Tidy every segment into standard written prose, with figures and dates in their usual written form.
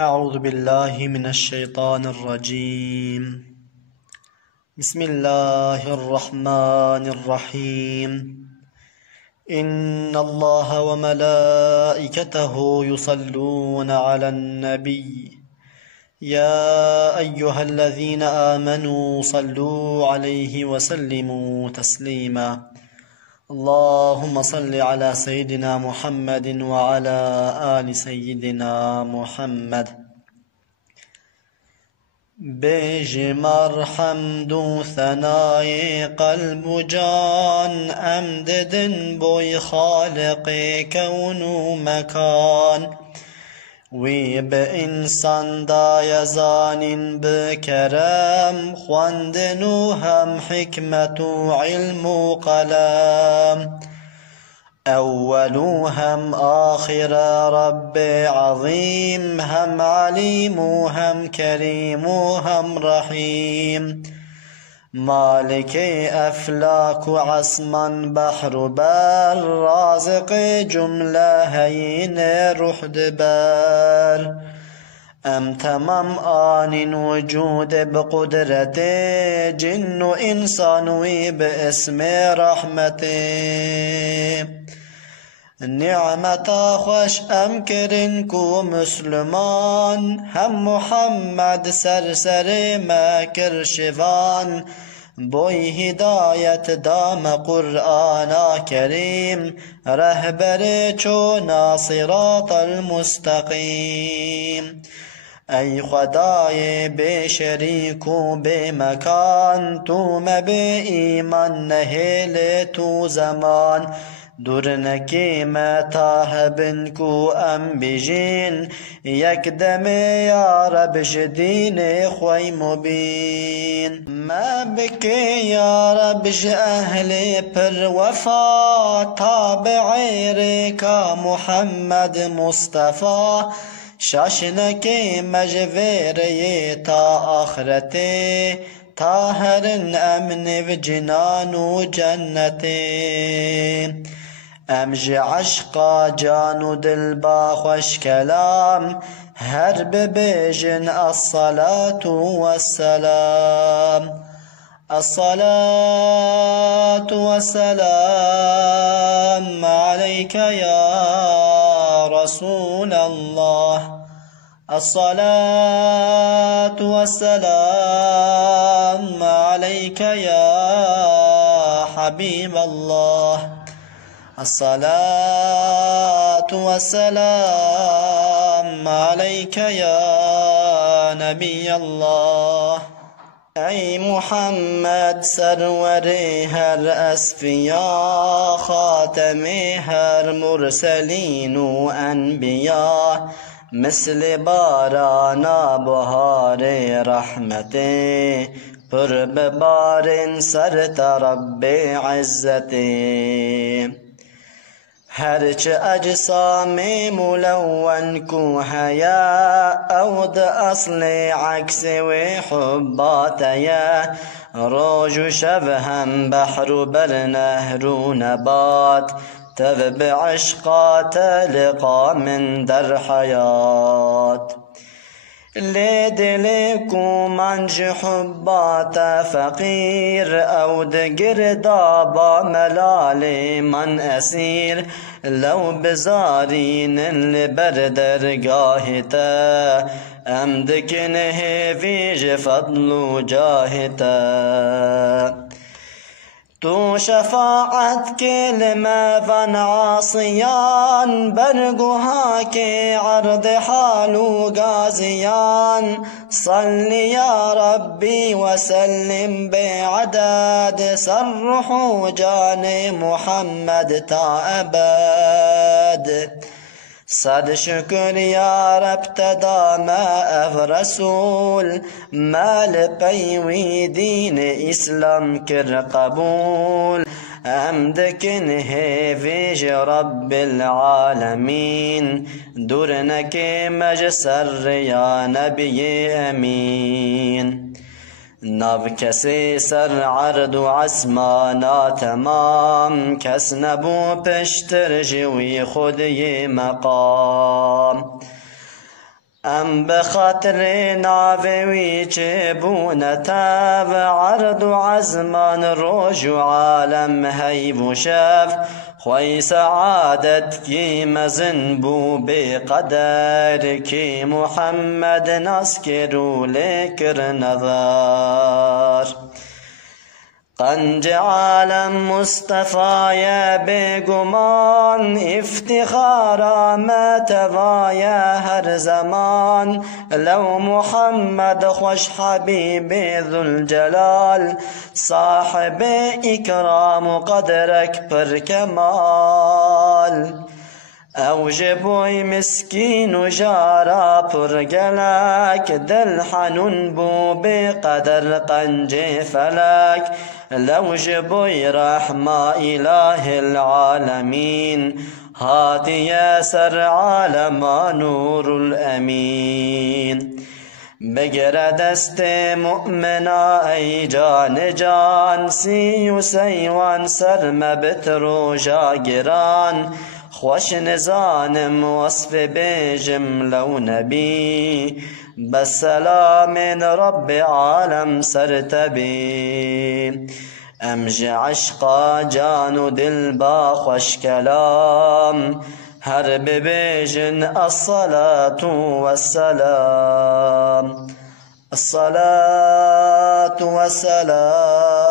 أعوذ بالله من الشيطان الرجيم. بسم الله الرحمن الرحيم. إن الله وملائكته يصلون على النبي يا أيها الذين آمنوا صلوا عليه وسلموا تسليما. اللهم صل على سيدنا محمد وعلى آل سيدنا محمد. بجمر حمد و ثنای قلب و جان امددن بوی خالق کون و مکان وی به انسان دای زانین بکرم خواندن و هم حکمت و علم و قلم أول هم آخر رب عظيم هم عليم هم كريم هم رحيم مالك أفلاك عصما بحر بر رازق جملة هين رحد بر أم تمام آن وجود بقدرته جن إنسان باسم رحمته نعمتا خوش ام کرن کو مسلمان هم محمد سر مکر شوان بوی هدایت دام قرآن کریم رهبر چون صراط المستقیم ای خدای بے شریک و بے مکان تو مبے ایمان نهل تو زمان دور نکی متاه بن کو ام بجین یک دم یا رب جدین خوی مبین ما بکی یا رب ج اهل پر وفا تابع ریکا محمد مصطفى شاشنکی مجویری تا آخرته طاهر امن و جنان و جنته امج عشقا جان و دل با خوش کلام هر ببیجن الصلاة والسلام الصلاة والسلام عليك يا رسول الله الصلاة والسلام عليك يا حبيب الله الصلاة والسلام عليك يا نبي الله أي محمد سرور هر أسفياء خاتم هر مرسلين وأنبياء مثل بارانا بهار رحمته پر ببارن سرت رب عزته هرچ اجسام ملون کو حیا او د اصل عکس و حبات یا روج و شب هم بحر بر نهر و نبات تب بعشقات لقا من در حیات لدلكو منج حبات فقير او دقر دابا ملال من اسير لو بزارين لبر درگاهتا ام دكنه فيج فضل جاهتا تو شفاعت کے لما فن عاصیان برگوها کے عرض حالو غازیان صل یا ربی وسلم بعدد سرحو جان محمد تا ابد صد شکر یا رب تدام اف رسول مال پیوی دین اسلام کر قبول امدکن هیویج رب العالمین دورنک مجسر یا نبی امین ناو کسی سر عرض و عسمانا تمام کس نبو پشتر جوی خودی مقام ام بخاطر ناوی چه بونتا و عرض و عزمان روج و عالم هیب و شف خوی سعادت کی مزن بو بقدر کی محمد نسکرو لکر نظر قنج عالم مصطفى بگمان افتخارا ما توایا هر زمان لو محمد خوش حبیب ذو الجلال صاحب اکرام قدرک پر کمال اوجبوی مسکین و جارا پر گلک دل حنون بو بقدر قنج فلک لوجبوی رحمة إله العالمين هات يا سر عالم نور الأمين بگر دست مؤمنا ای جان جان سی و سیوان سر مبت رو جاگران خوش نزانم وصف بجم لو نبی بسلام رب عالم سرتبی امج عشقا جان و دل با خوش کلام هر ببیجن الصلاة والسلام الصلاة والسلام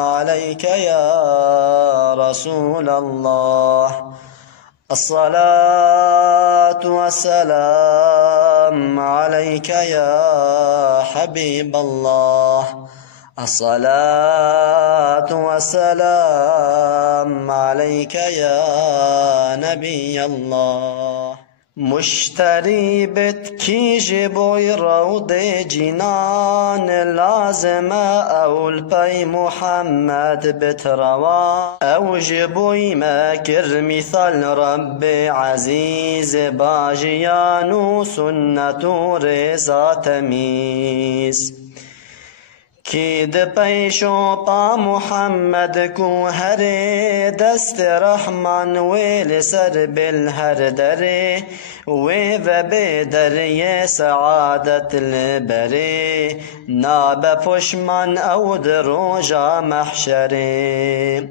عليك يا رسول الله الصلاة والسلام عليك يا حبيب الله الصلاة والسلام عليك يا نبي الله مشتری بت کیج بوی روض جنان لازم اول پی محمد بت روان اوج بوی مکر مثال رب عزیز باجیان و سنت و رضا تمیز کید پیشو پا محمد کو هر دست رحمان ویل سر بالهر دره وی و بدر سعادت البره ناب پشمان او دروجا محشره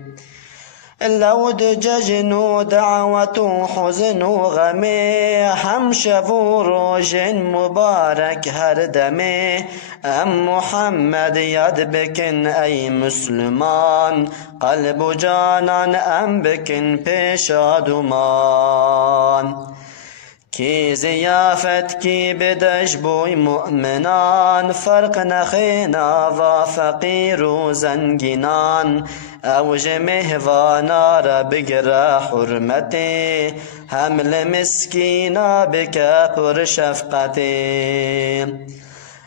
لود ججن و دعوت و حزن و غمه هم شب و روز مبارک هر دمه ام محمد یاد بکن ای مسلمان قلب و جانان ام بکن پیش آدمان کی زیافت کی بدش بوی مؤمنان فرق نخینا و فقیر و زنگینان اوج مهوانا را بگر حرمتی حمل مسکینا بکا پر شفقتی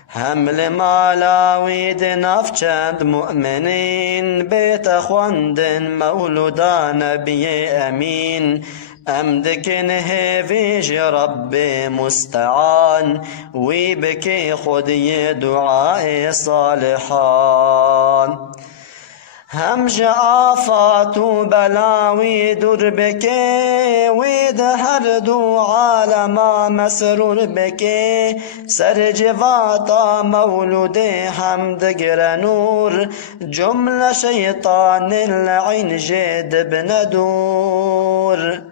حمل مالاوید نفچند مؤمنین بیت خواندن مولودا نبی امین امدکن هیویج رب مستعان وی بکی خودی دعای صالحان همج آفات و بلاوی دور بکی وی ده هر دو عالما مسرور بکی سر جواتا مولود حمدگر نور جمله شیطان لعین جد بندور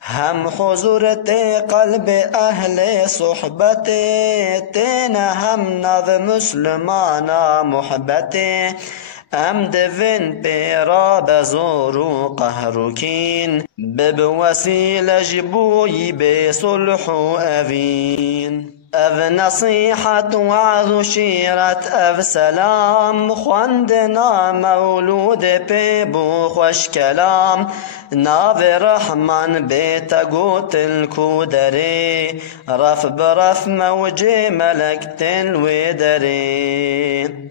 هم حضورت قلب اهل صحبت تین هم نظ مسلمانا محبت ام دوین پیرا بزور و قهرکین بب وسیل جبوی بصلح و اوین اف نصیحت وعظ شیرت اف سلام خواندنا مولود پی بو خوش کلام ناو رحمان بیت گوت الکودری رف برف موج ملک تلوی دری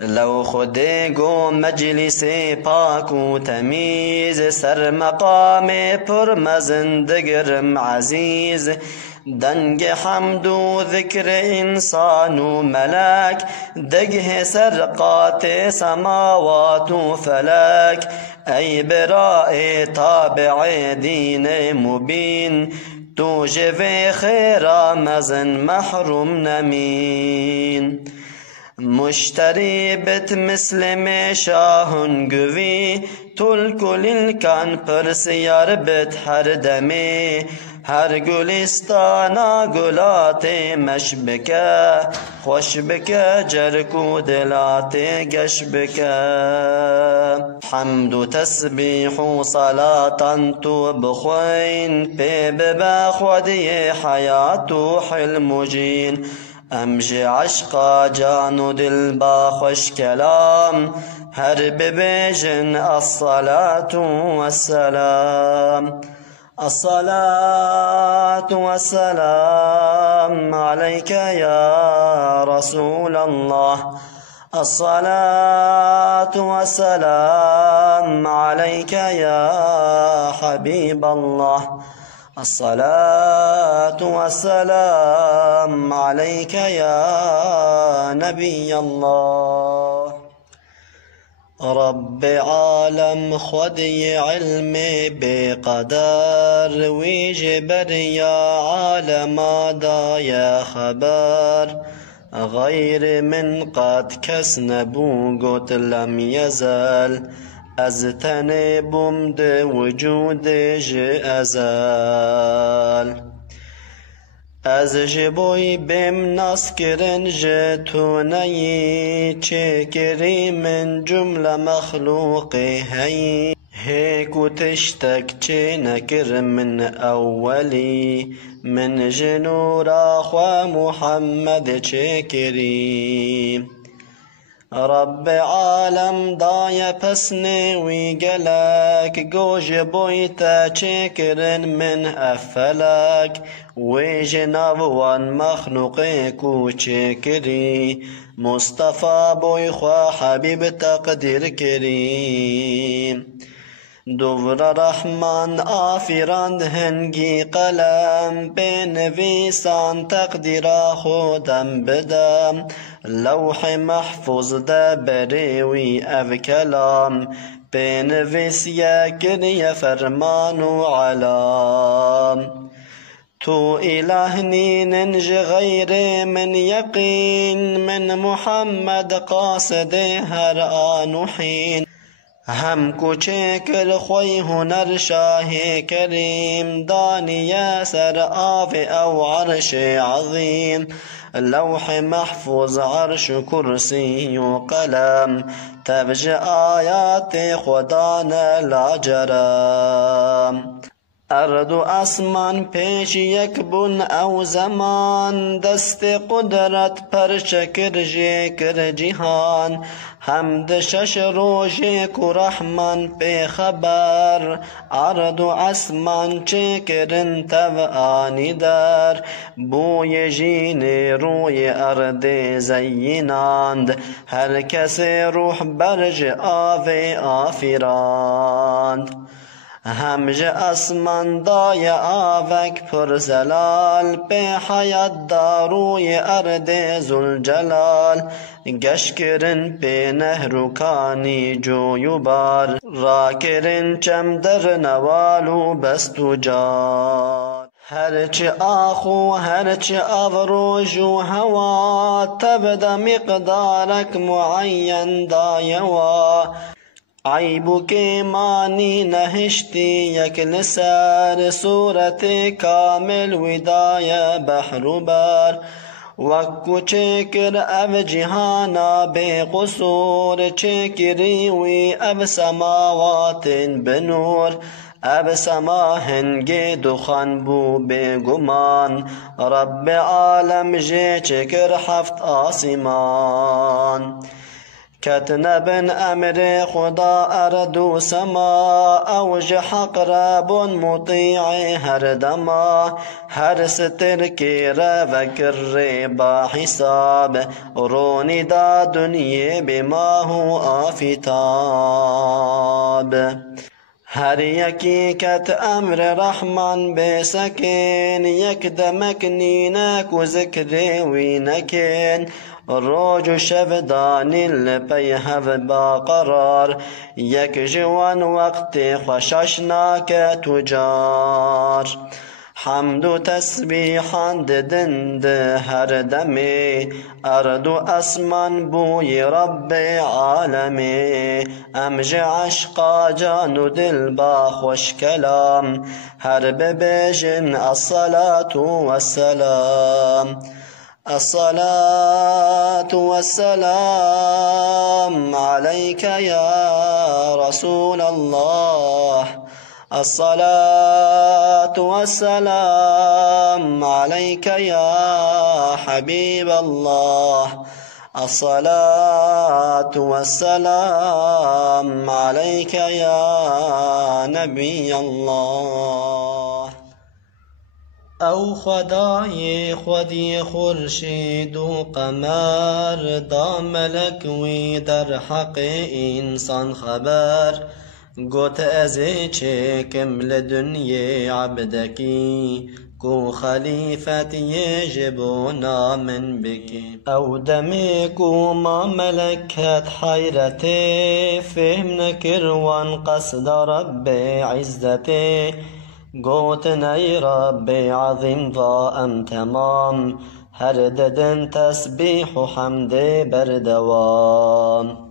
لو خود گو مجلس پاک و تمیز سر مقام پر مزندگرم عزیز دنگ حمد و ذکر انسان و ملک دگه سرقات سماوات و فلک ای براء تابع دین مبین تو جوی خیرا مزن محروم نمین مشتری بت مسلم شاهن گوی تل کلیل کان پرسیار بت هر دمی هر گلستانا گلات مش بکه خوش بکه جرکو دلات گش بکه حمد و تسبیح و صلاة تو بخوین پی ببا خودی حیات و حلم جین امج عشقا جان و دل با خوش کلام هر ببیجن الصلاة والسلام الصلاة والسلام عليك يا رسول الله الصلاة والسلام عليك يا حبيب الله الصلاة والسلام عليك يا نبي الله رب عالم خدي علمي بقدر ويجبر يا عالم دايا خبر غير من قد كس نبو قد لم يزال از تن بمد وجود ازال از جبوی بم ناس کرن جتو نی چکری من جمله مخلوق هی هیکو تشتک چه نکر من اولی من جنورا خوا محمد چکری رب عالم دای پسنه وی گلک گوش بویتا چکرن من افلک وی جنابوان مخلوق کو چکری مصطفى بوی خوا حبیب تقدیر کریم دور رحمان آفراند هنگی قلم بنویسان تقدیر خودم بدم لوح محفوظ ده بریوی او کلام بنویس یکری فرمان و علام تو اله نینج غیر من یقین من محمد قاصد هر آن و حین هم کوچکل خوی هنر شاه کریم دانیه سر آف او عرش عظیم لوح محفوظ عرش کرسی و قلم تبج آیات خدا لا جرم ارض و اسمان پیش یک بن او زمان دست قدرت پر شکر جکر جهان حمد شش روژه کو رحمان پی خبر ارض و اسمان چکرن تب آنی در بوی جین روی ارض زیناند هر کس روح برج آو آفراند همج اسمان دای آوک پر زلال به حیات داروی ارد زلجلال گش کرن به نهر کانی جوی بار را کرن چم در نوالو بستو جار هرچه آخو هرچه آوروج و هوا تبد مقدارک معین دایوا عیبو که مانی نهشتی یک لسر صورت کامل ودای بحر بر وکو چکر او جهانا بے قصور چکری وی او سماوات بنور اب سما هنگی دخان بو بے گمان رب عالم جے چکر هفت آسمان کتنبن امر خدا ارد و سما اوج حق رب مطیع هر دما هر ستر کی وکر با حساب رونی دا دنیا بما هو آفتاب هر یکی کت امر رحمان بسکن یک دمک نینک و ذکر وی نکن روج و شب دانیل پی هف با قرار یک جوان وقت خوششناک تجار حمد و تسبیحان ددند هر دمی ارد و اسمان بوی رب عالمی امج عشقا جان و دل با خوش کلام هر ببیجن الصلاة والسلام الصلاة والسلام عليك يا رسول الله الصلاة والسلام عليك يا حبيب الله الصلاة والسلام عليك يا نبي الله او خدای خودی خورشید و قمر دا ملک وی در حق انسان خبر گوت ازی چکم لدنی عبدکی کو خلیفت یجب نامن بکی او دمی کو ما ملکت حیرتی فهم نکروان قصد رب عزتی قوت ني ربي عظيم ضاء تمام هر ددن تسبيح حمد بردوام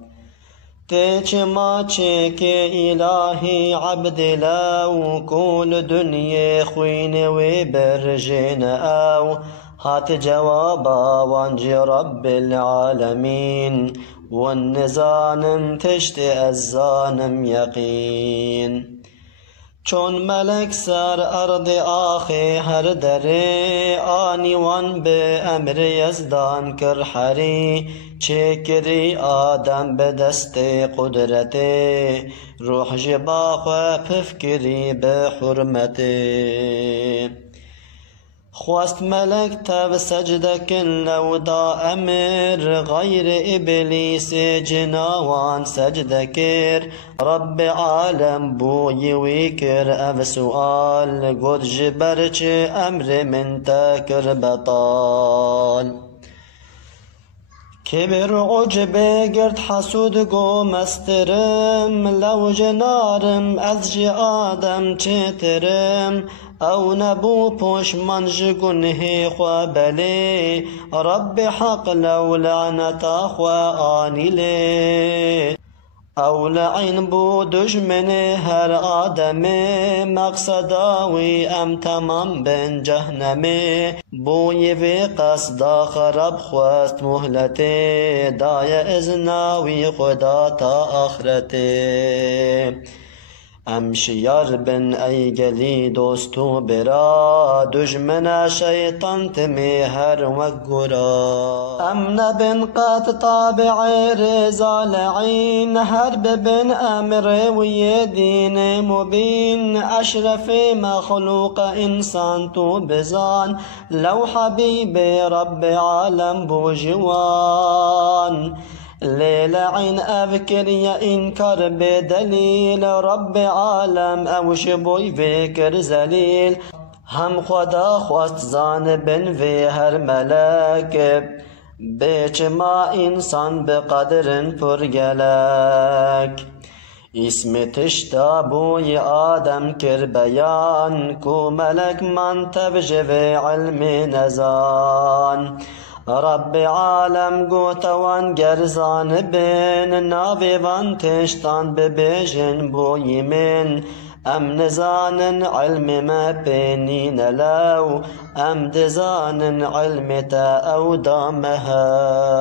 تيچ ما چك إلهي عبد لو كل دنيا خوين وبرجين أو هات جوابا وانجي رب العالمين والنزانم تشت الزانم يقين چون ملک سر ارض آخی هر دری آنی وان به امر یزدان کر حری چکری آدم به دست قدرت روح جباق و پفکری به حرمت خواست ملک تب سجده کن لو دا امر غیر ابلیس جناوان سجده کر رب عالم بوی ویکر او سؤال گود جبر چه امر من تکر بطال كبر عجب گرد حسود گو مسترم لو جنارم از جی آدم چترم او نبو پوش منج گنه خوا بلی رب حق لو لعنتا خوا آنی لی او لعین بو دشمن هر آدم مقصداوی ام تمام بن جهنم بوی وی قصدا خراب خواست مهلت دای ازناوی خدا تا آخرت امشیار بن ای گلی دوستو برا دشمن شیطان تمی هر وگرا امن بن قد طابع رضا لعین حرب بن امر وی دین مبین اشرف مخلوق انسان تو بزان لو حبیب رب عالم بوجوان للعين أذكر يا إنكر بدليل رب عالم أو شبوي فكر زليل هم خدا خواست زان بن في هر ملك بيچ ما إنسان بقدر فرجلك اسم تشتابوي آدم كر بيان كو ملك من تبجي علم نزان رب عالم گوتوان گرزان بین ناوی وان تشتان ببیجن بوی من ام نزانن علم ما بینین لو ام دزانن علم تا او دامهاو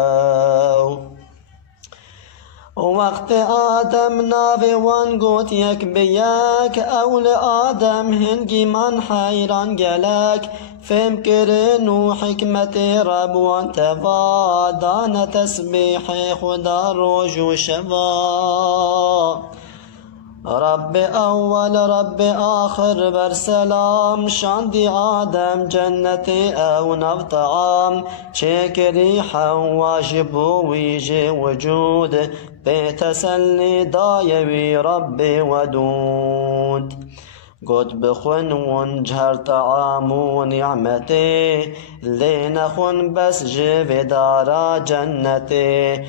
وقت آدم ناوی وان گوت یک بیک اول آدم هنگی من حیران گلک فهم کرن و حکمت رب وان توا دان تسبیح خدا روز و شوا رب اول رب آخر بر سلام شاندی آدم جنت او نبطعام چکری واجب ویج وجود بتسلی دایوی رب ودود قد بخون ونجهر طعام ونعمتي لنخون بس جيب دارا جنتي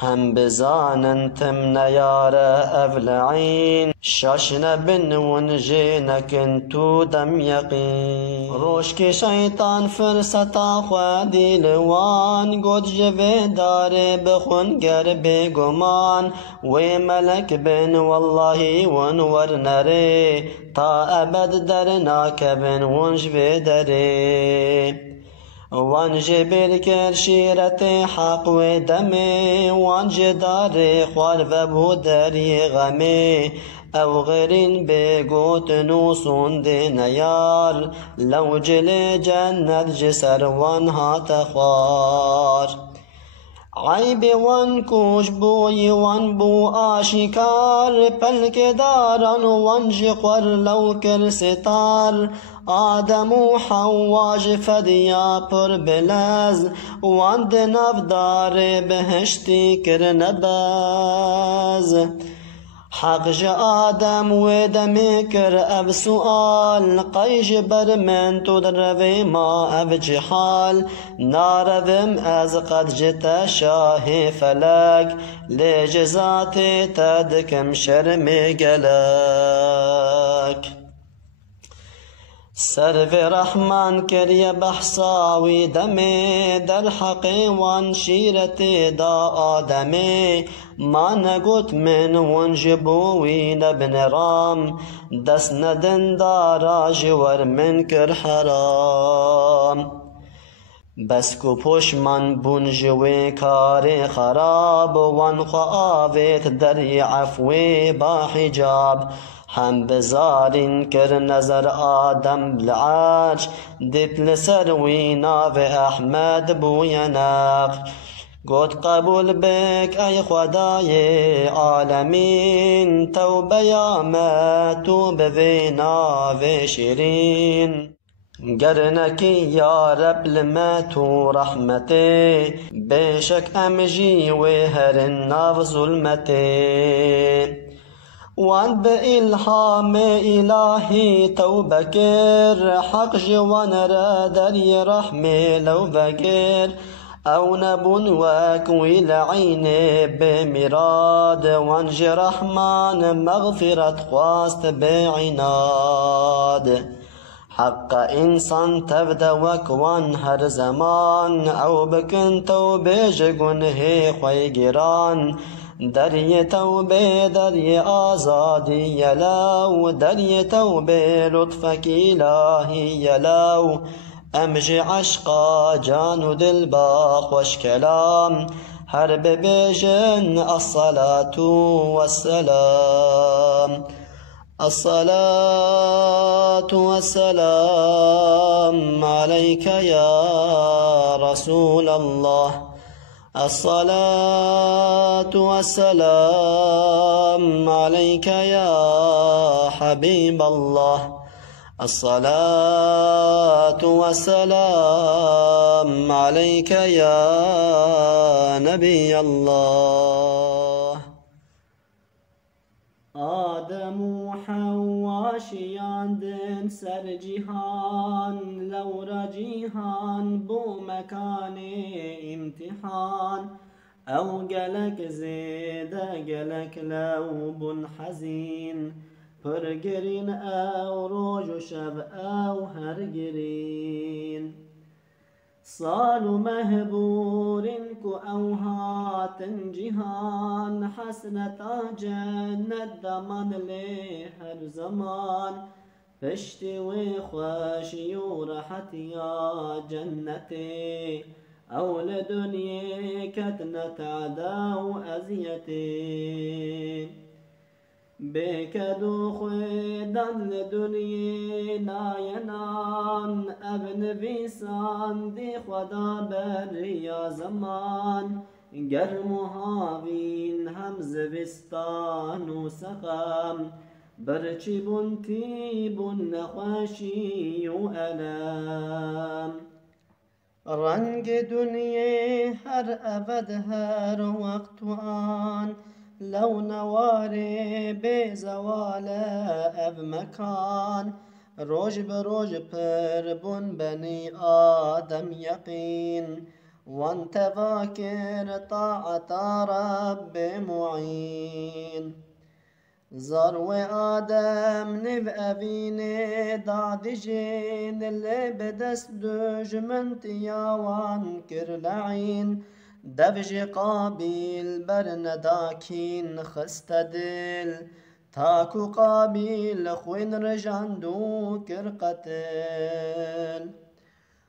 هم بزانن تمن يارا أفلعين شاشنا بن ونجينك انتو دم يقين روشك شيطان فرستا خوادي لوان قد جبه داري بخون قرب قمان وملك بن والله ونور نري تا أبد درناك بن ونجب دري وانج بركر شيرة حق ودمي وانج داري خوار وبو داري غمي او غيرين بقوت نوصون دين يار لو جل جنة جسر وانها تخوار عيب وان كوش بوي وان بو آشكار پلك داران وان جقور لو كر ستار آدم و حواج فدیا پر بلز وان دنف دار بهشتی کر نبز حق جا آدم و دمی کر اب سؤال قیج بر من تو دروی ما اب جحال نارویم از قد جتا شاه فلک لجزات تدکم شرم گلک سرف رحمان كريا بحصاوي دمي در حقي وان شيرتي دا آدمي ما نقوت من ونجبوي نبن رام دس ندن دارا جور من كر حرام بس کو پشمان بون جوی کار خراب وان خواهت در عفوی با حجاب هم بزارین کر نظر آدم بالعاج دت لسروی ناو احمد بوینق قد قبول بك أي خداي عالمين توبة يا ما توب فينا في شيرين قرنكي يا رب لما تو رحمتي بشك أمجي وهرنا في ظلمتي وان بإلهام إلهي توبكر حق جوان رادر رحمي لو بكر أو نبون واكوي لعيني بمراد وانجي رحمن مغفرة خواست بعناد حق إنسان تبدا وكوان هر زمان أو بكن توبه جگون هي خوي گران دري توبه دري آزادي يلاو دري توبه لطفك إلهي يلاو أمجي عشقا جان دل باخوش كلام هرب بيجن الصلاة والسلام الصلاة والسلام عليك يا رسول الله الصلاة والسلام عليك يا حبيب الله الصلاة والسلام عليك يا نبي الله آدم وحوا شياندن سر جهان لو رجيهان بو مكان امتحان أو قلك زيد قلك لو بن حزين پرگرین او روز و شب او هرگرین سال و مهبورین کو او هاتن جهان حسنتا جنت دمان لی هر زمان پشتی و خوشی و راحتی جنتی او لدنیا کتنت عدا و ازیتی بكدو خدان لدنيا ناينان ابن بيسان دي خدا بريا زمان گرم و هاوین همز بستان و سقم برچی بون تی بون نخوشی و علم رنگ دنیا هر ابد هر وقت و آن لو نواري بزوال اب مكان روج بروج پر بن بني آدم يقين وانت فاكر طاعة رب معين. زرو آدم نبقى بيني دعد جين اللي بدست دوج من تياوان كرلعين دبج قابيل برنداكين خستدل تاكو قابيل خوين رجاندو كرقتل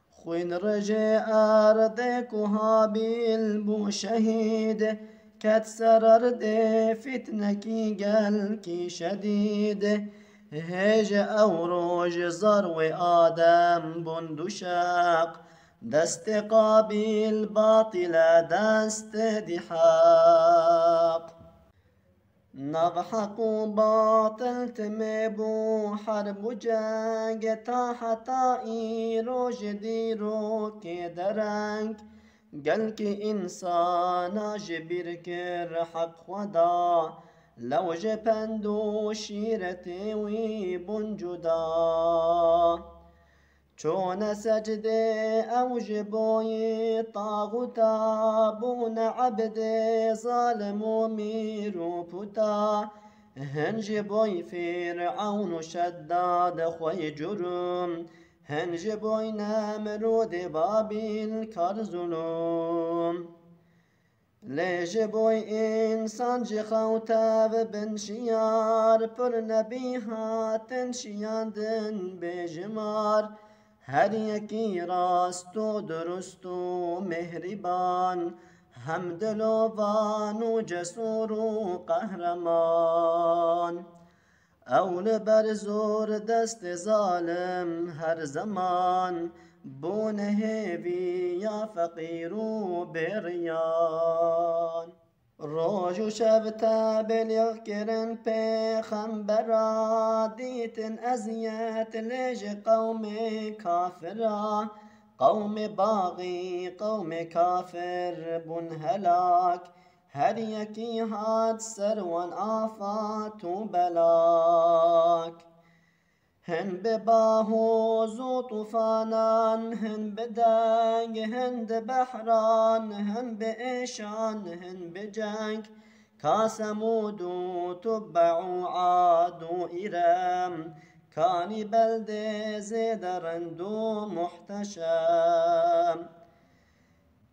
خوين رجع أرضك وهابيل بو شهيد كتسرر دي فتنكي قلكي شديد هيج أوروج زرو آدم بندشاق دست قابيل باطل دست دحاق نضحك باطل تمبو حرب جنگ تا حتى رو جديرو كدرنگ قال كي إنسان جبير كر حق خدا لو جبندو شيرتي ويبنجدا چون سجده او جبوی طاغوتا بون عبد ظالم و میرو پوتا هنج بوی فرعون و شداد خوی جرم هنج بوی نمرود بابل کار ظلم لیج بوی انسان جی خوتاب بن شیار پر نبی هاتن شیاندن بجمار هر یکی راست و درست و مهربان هم دلوان و جسور و قهرمان اول بر زور دست ظالم هر زمان بونه هیوی یا فقیر و بریان روج و شب تبلیغ کرن پیغمبرا دیتن اذیت لیج قوم کافرا قوم باغی قوم کافر بن هلاک هر یکی هات سروان آفات و بلاک هن بباهوز و طوفانان هن بدنگ هن بحران هن بإيشان هن بجنگ كاسمود تبع عاد إرام كان بلد زيد رندو محتشم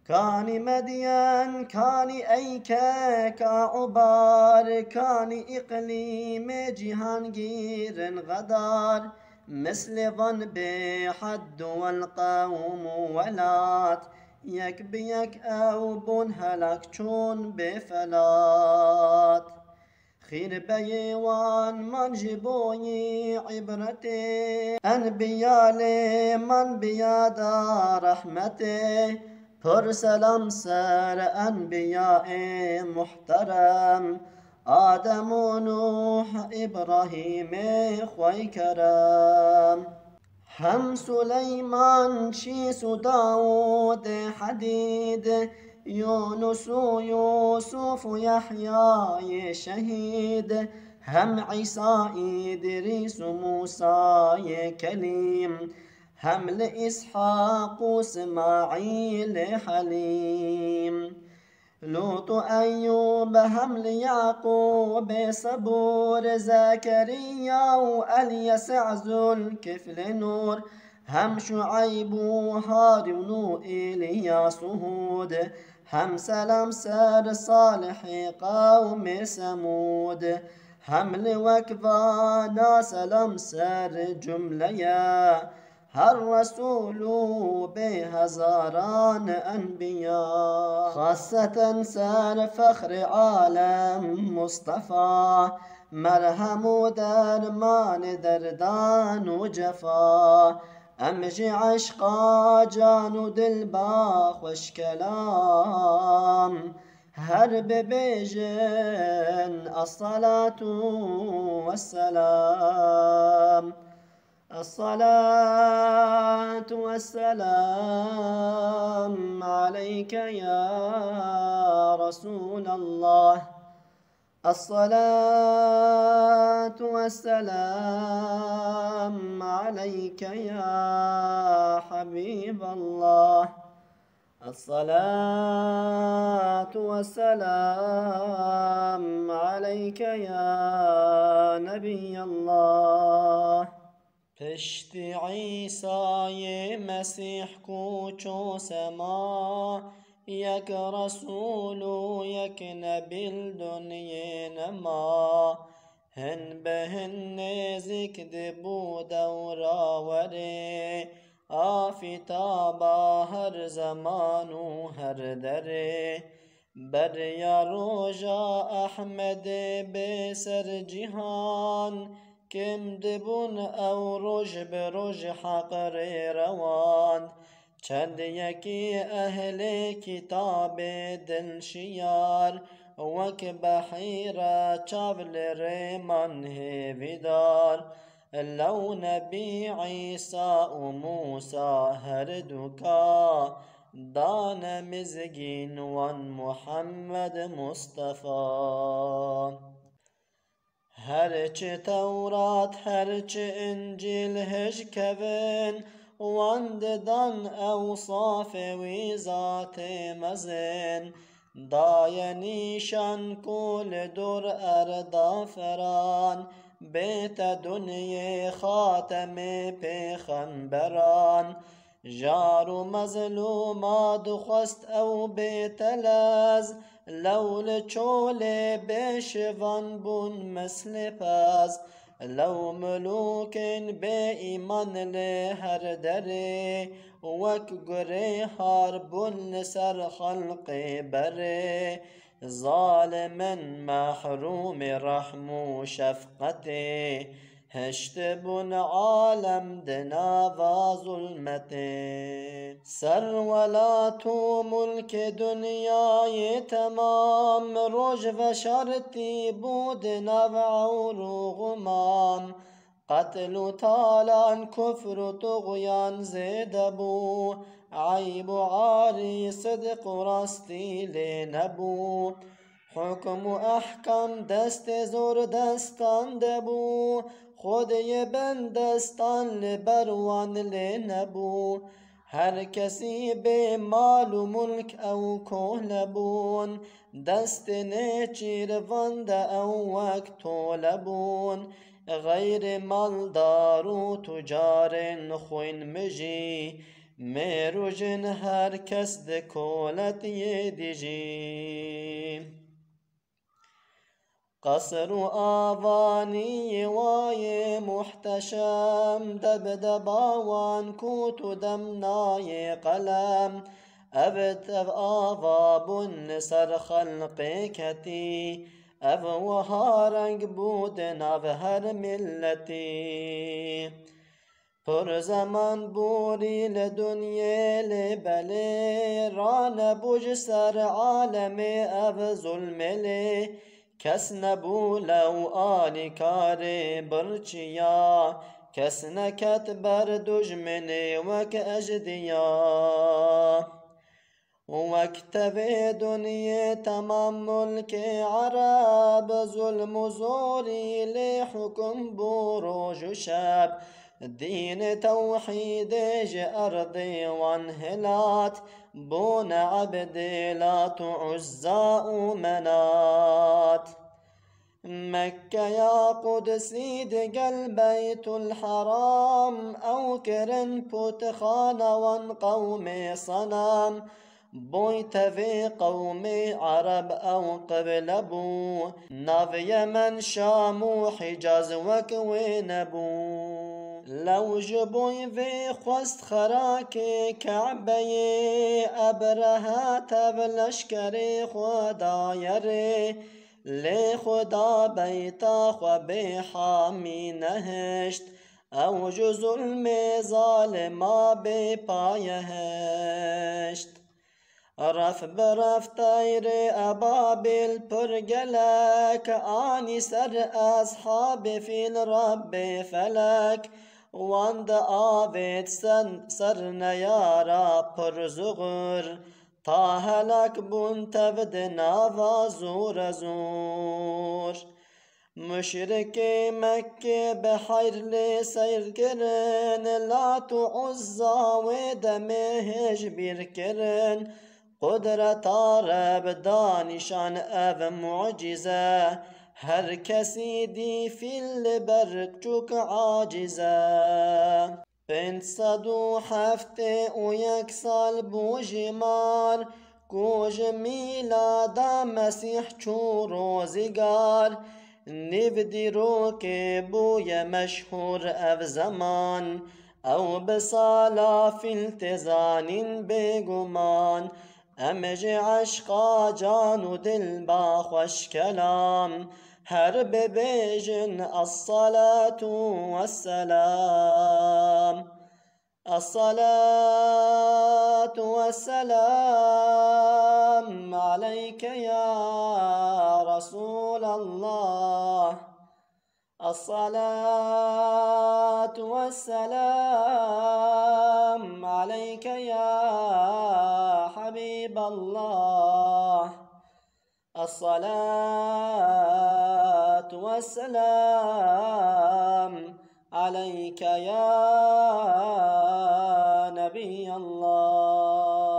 كان مدين كان أيكا كعبار كان إقليم جهانجير غدار مثل ظن بحد والقوم ولات يك بيك أو بن هلك چون بفلات خير بيوان من جبوي عبرتي أنبياء من بيادا رحمته پر سلام سر انبیاء محترم آدم و نوح ابراهیم خوی کرم هم سلیمان شیس و داود حدید یونس و یوسف و یحیای شهید هم عیسی ادریس و موسی کلیم حمل إسحاق وإسماعيل حليم لوط أيوب حمل يعقوب صبور زكريا واليسع ذو الكفل نور هم شعيب وهارون إلياس هود هم سلام سر صالح قوم ثمود حمل وكفانا سلام سر جملة الرسول بهزاران أنبياء خاصة سار فخر عالم مصطفى مرهم درمان دردان وجفا أمجي عشقا جان دلبا خوش كلام هرب بيجن الصلاة والسلام الصلاة والسلام عليك يا رسول الله الصلاة والسلام عليك يا حبيب الله الصلاة والسلام عليك يا نبي الله. پشت عیسی مسیح کوچو سما، یک رسول و یک نبی دنیا نما. هن به هن نزدیک دبو دوراوره، آفتابا هر زمان و هر دره. بر یا روژا احمد بسر جهان، کم دبون او روژ به روژ حق روان. چند یکی اهل کتاب دل شیار، وک بحیره چاول ریمان هیویدار. لو نبی عیسی و موسی هر دوکا، دان مزگین وان محمد مصطفی. هرچه تورات هرچه انجیل هج کون، وان دان اوصاف وی ذات مزن. دای نیشان کل دور اردافران، بیت دنیا خاتم پیغمبران. جار و مظلومات خست او بیت لز، لول چول بشوان بون مثل پز. لو ملوک به ایمان لهر دره، وک گره هار بون سر خلق بره. ظالمن محروم رحم و شفقته، هشت بن عالم دنا و ظلمته. سر ولات و ملک دنیای تمام، روژ و شرطی بود نوع و غمام. قتل و تالان کفر و طغیان زیده بو، عیب و عاری صدق و راستی لنبو. حکم و احکام دست زور دستان دبو، خودی بندستان لبروان لنبو. هر کسی به مال و ملک او کهلبون، دست نیچیر وند او وقت طولبون. غیر مالدار و تجار خوین مجی، میروژن هر کس دکولت دیجی. قصر و آوانی وای محتشم، دبدباوان کوت و دمنای قلم. ابت آوا بن سر خلق کتی، او وهارنگ بود ناو هر ملتی. پر زمان بوری لدنیا لبله، ران بوج سر عالم او ظلمله. کس نبو لو آلی کار برچیا، کس نکت بر دجمن وک اجدیا. وقت به دنیا تمام ملک عرب، ظلم و زوری لحکم بروج و شب. دین توحید ارض وانهلات، بون عبد لات و عزا و منات. مكة يا قدسي دقل بيت الحرام، أو كرن بوتخانا وان قومي صنم. بويت في قومي عرب أو قبل أبو، ناف يمن شام وحجاز وكوين أبو. لو جبوي في خست خراكي كعبي، أبرها تبلشكري خدايري. لی خدا بیتا خو به حامی نهشت، او جو ظلم ظالما به پایهشت. رف برف تایر ابابل پرگلک، آنی سر اصحاب فیل رب فلک. واند آوید سر نیارا پر زغر، تا هلک بون تود ناوا زور زور. مشرك مكة بحير لسير كرن لا تعزى ودمه بير كرن قدرة عرب دانشان أف معجزة هر كسي دي في البرك عاجزة بنت صدو حفته ويكسال بوجمار كوج ميلادا مسيح چو روزگار نبدي روكبو يا مشهور أف زمان أو بصالة في التزان بگمان أمج عشقا جان دل با خوش كلام هر ببيجن الصلاة والسلام الصلاة والسلام عليك يا رسول الله الصلاة والسلام عليك يا حبيب الله الصلاة والسلام عليك يا نبي الله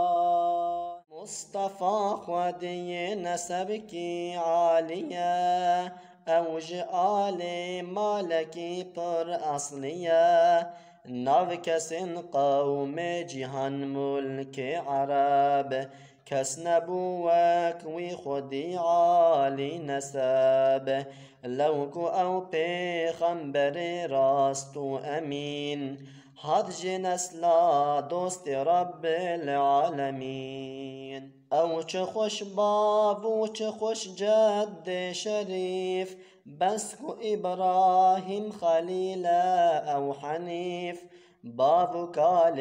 مصطفى خدي نسبك عالية أوج آل مالكي پر أصلية نافكس قوم جهان ملك عرب کس نبوك وی خودی عالی نسب لوکو او پیغمبر راست و امین حد نسلا دوست رب العالمین او چه خوش باب و چه خوش جد شریف بسکو ابراهیم خلیل او حنیف باب کال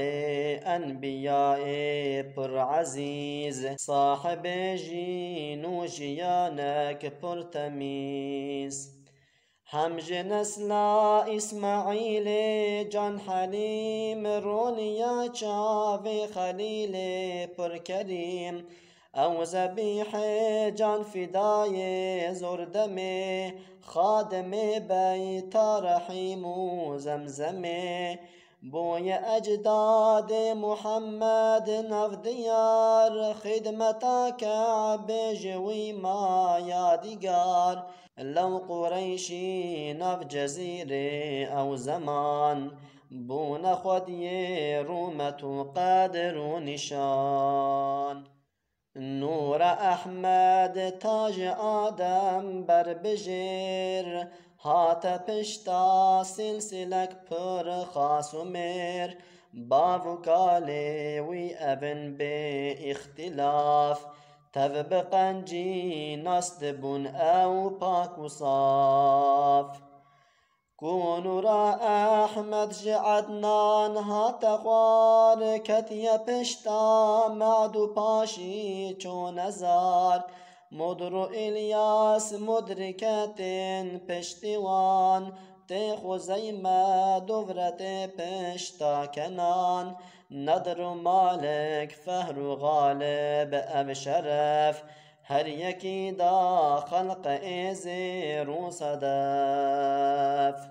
انبیاء پر عزیز صاحب جین و جیانک پر تمیز همج نسلا اسماعیل جان حلیم رونیا چاو خلیل پر کریم او زبیح جان فدای زردم خادم بیت رحیم و زمزم بوی اجداد محمد نف دیار خدمتا کعب جوی ما یادگار لو قریشی نف جزیره او زمان بون خودی رومت و قدر و نشان نور احمد تاج آدم بر بجر هات پشتا سلسلك پر خاص و مر باو کالی وی ابن به اختلاف تف بقنجی نست بون او پاک و صاف كونوا را احمد جعدنان هات خوار كتيا پشتا معدو پاشی چو نزار مدر الیاس مدرکتن پشتوان تخو زیما دورت پشتا کنان ندر مالک فهر غالب اب شرف هر یکی دا خلق ازر و صدف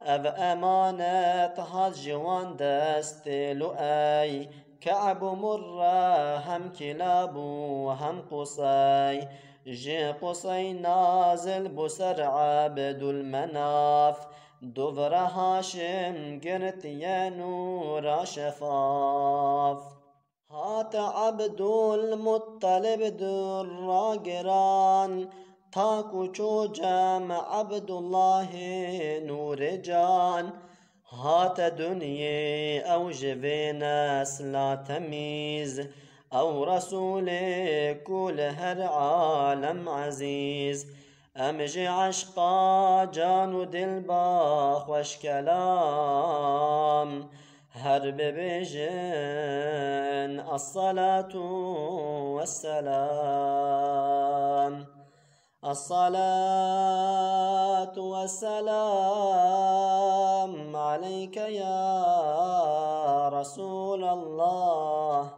اب امانت هاد جوان دست لؤي كعب مرة هم كلاب وهم قصي جي قصي نازل بسر عبد المناف دبر هاشم قرت يا نور شفاف هات عبد المطلب در قران تاكو چو جمع عبد الله نور جان هات دنيا او جبين لا تميز او رسول كل هر عالم عزيز امجي عشقا جان دل با خوش كلام هر ببجن الصلاة والسلام الصلاة والسلام عليك يا رسول الله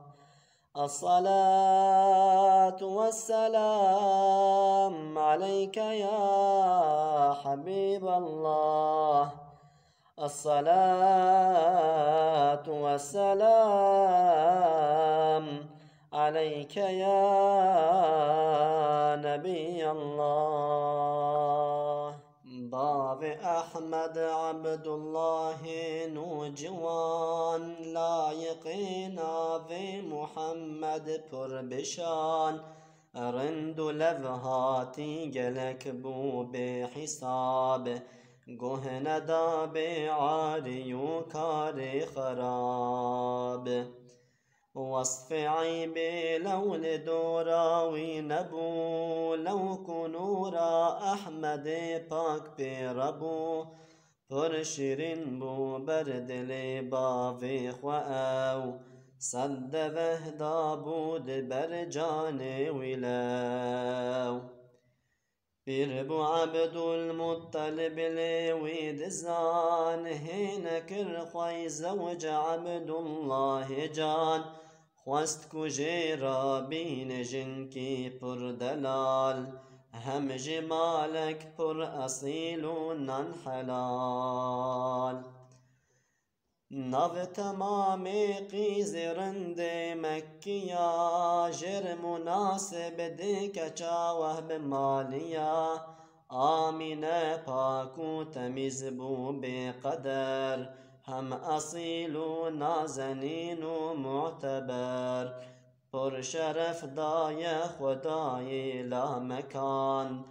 الصلاة والسلام عليك يا حبيب الله. الصلاة والسلام عليك يا نبي الله. ضاوي أحمد عبد الله نوجوان لايقنا في محمد پربشان رند لفهاتی گلک بو به حساب گهنه دا به عاری و کار خراب وصف عیب لول دوراوی نبو لو کنورا احمد پاک پیربو پر شیرین بو بر دل باوی خواو صد وحدا بود بر جان ویلو پیر بو عبد المطلب لوید زان هینکر خوی زوج عبد الله جان خواست کجیرا بین جنکی پر دلال هم جمالک پر اصیل و نان حلال نو تمام قیز رند مکیا جر مناسب دکچا وهب مالیا آمین پاکو تمیز بو بقدر هم اصیل و نازنین و معتبر پر شرف دای خدای لا مکان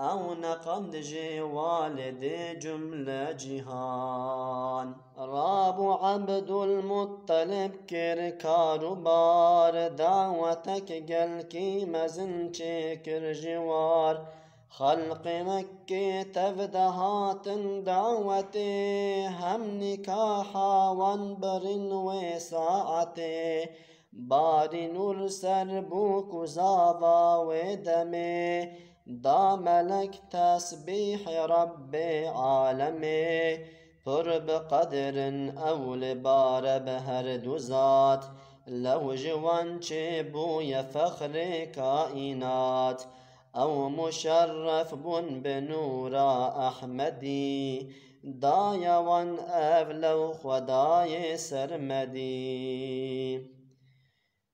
او نقد جي والد جملة جهان رابو عبد المطلب كر كاروبار دعوتك قل كي مزن كر جوار خلق مكة تفدهات دعوتي هم نكاحا وانبر وساعتي بار نور سربو كزاوا ودمي دا ملك تسبيح رب عالمي پر بقدر اول بار بهر دوزات لو جوان چه بوی فخر کائنات او مشرف بن بنورا احمدی دایوان اولو خدای سرمدی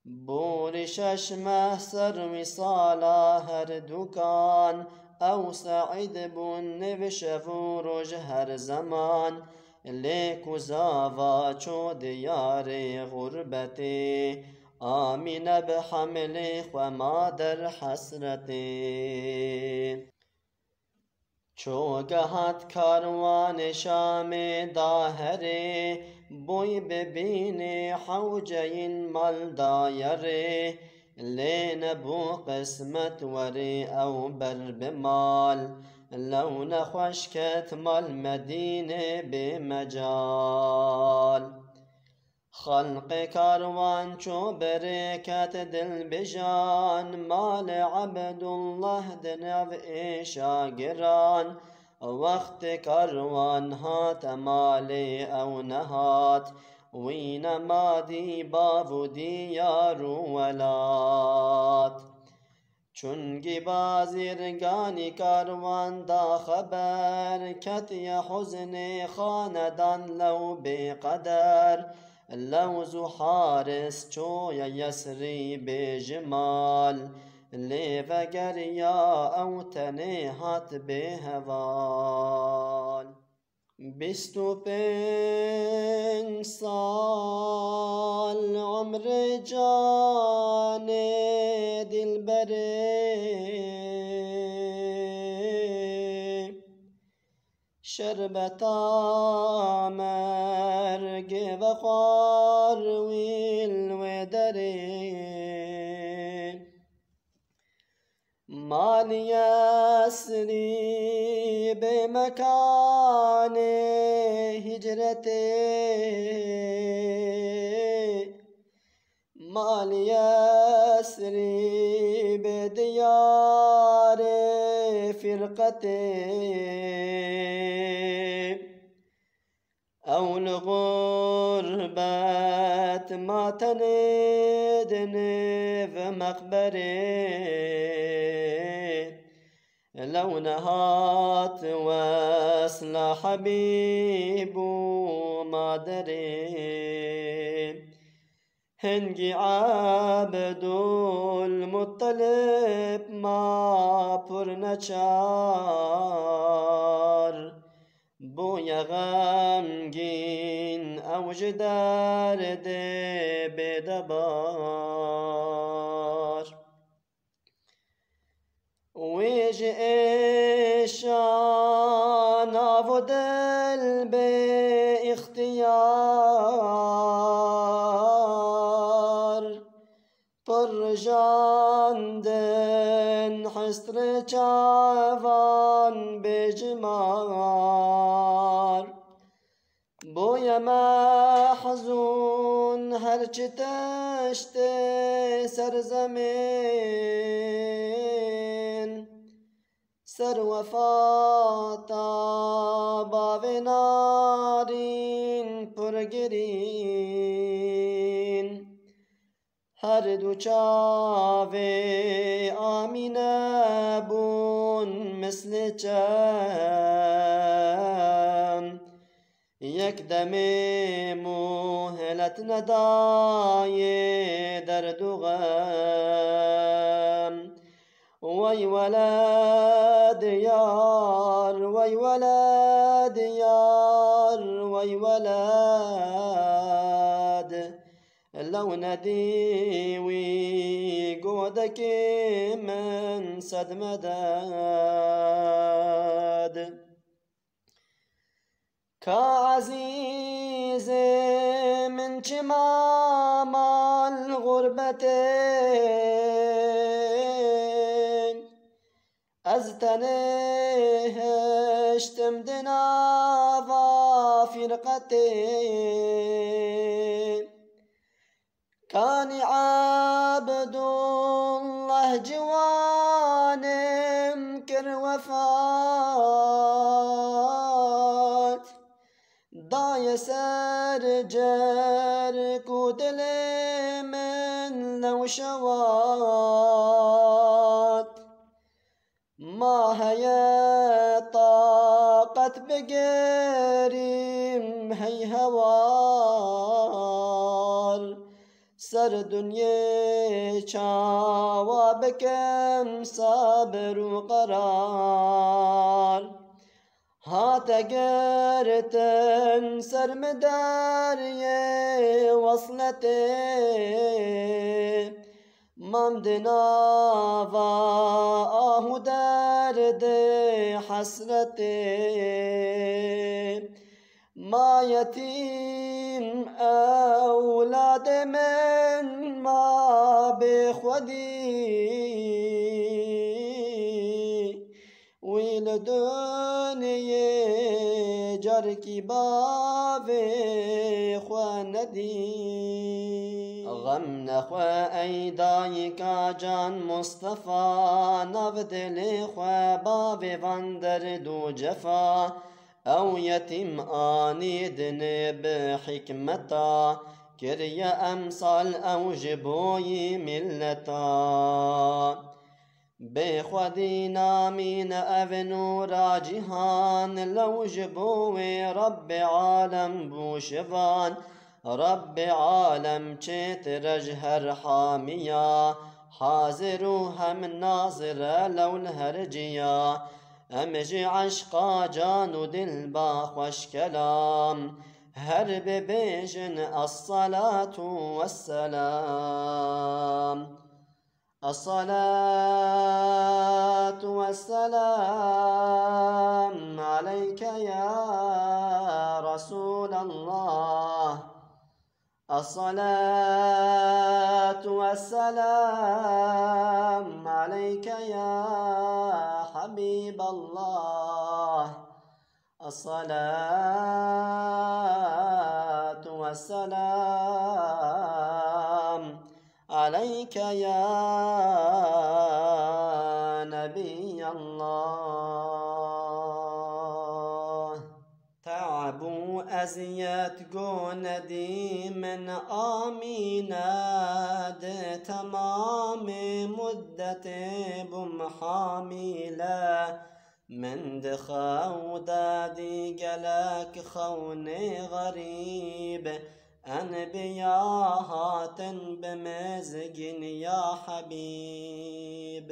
بور ششمه سر وصالا هر دکان او سعید بن نوشف و رج هر زمان لیکو زاوا چو دیار غربتی آمین بحمل و مادر حسرتی چو گهت کاروان شام داهره بوی ببین حوجین مال دایره لین بو قسمت وری او بر بمال لو نخوشکت مال مدینه بمجال خلق کاروان چو برکت دل بجان مال عبدالله دنو شاگران وقت کاروان هات مال او نهات وین مادی باو دیار ولات چونگی بازرگانی کاروان دا خبر کتی حزن خاندان لو بقدر لوز حارس چوی یسری بجمال لیوگر یا او تنهات بهوال 25 سال عمر جان دلبره شربتا مرگ وقار ویل ودره مالی اسری بمکان هجرته مالی اسری بدیار فرقته أو الغربة ما تندني في مقبري لو نهات وصل حبيب ما دري هنجي عبد المطلب ما پرنچار بویا غمگین اوج درد بدبار ويج إيشان أفضل باختيار برجاندن حسر چاوان بجمار بويا محزون هرچ تشت سرزمين سر وفاتا باونارین پرگرین هر دو چاوه آمینه بون مثل چم یک دم مهلت ندای درد و غم وي ولد يار وي ولد يار وي ولد لو نديوي قودك من صد مدد كعزيز من شمام الغربتين از تنهشتم دناوا فرقتين كان عبد الله جوانم كر وفات دای سر جر کو دل من لو شوات ما هي طاقت بگریم هی هوار سر دنیا چاوا بکم صبر و قرار هات گرتن سرم دریه وصلته ممدنا و آهو درد حسرته ما يتيم أولاد من ما بخودي ويلدوني جركي بابي خواندي غم نخوا ايداي كاجان مصطفى نبدل خوا بابي فاندر دو جفا او يتيم آني دنب بحكمتا كريا امثال او جبوي ملتا بخودي نامين أفنو راجهان لو جبوي رب عالم بوشفان رب عالم چت رجهر حاميا حاضر هم ناظر لو الهرجيا امجي عشقا جان دل با خوش كلام هر ببيجن الصلاة والسلام الصلاة والسلام عليك يا رسول الله الصلاة والسلام عليك يا حبيب الله الصلاة والسلام عليك يا نبي الله تعبوا وزيت قوندي من آميناد تمام مدة بمحاملة من دخو دادي قلك خوني غريب أنبياهات بمزق يا حبيب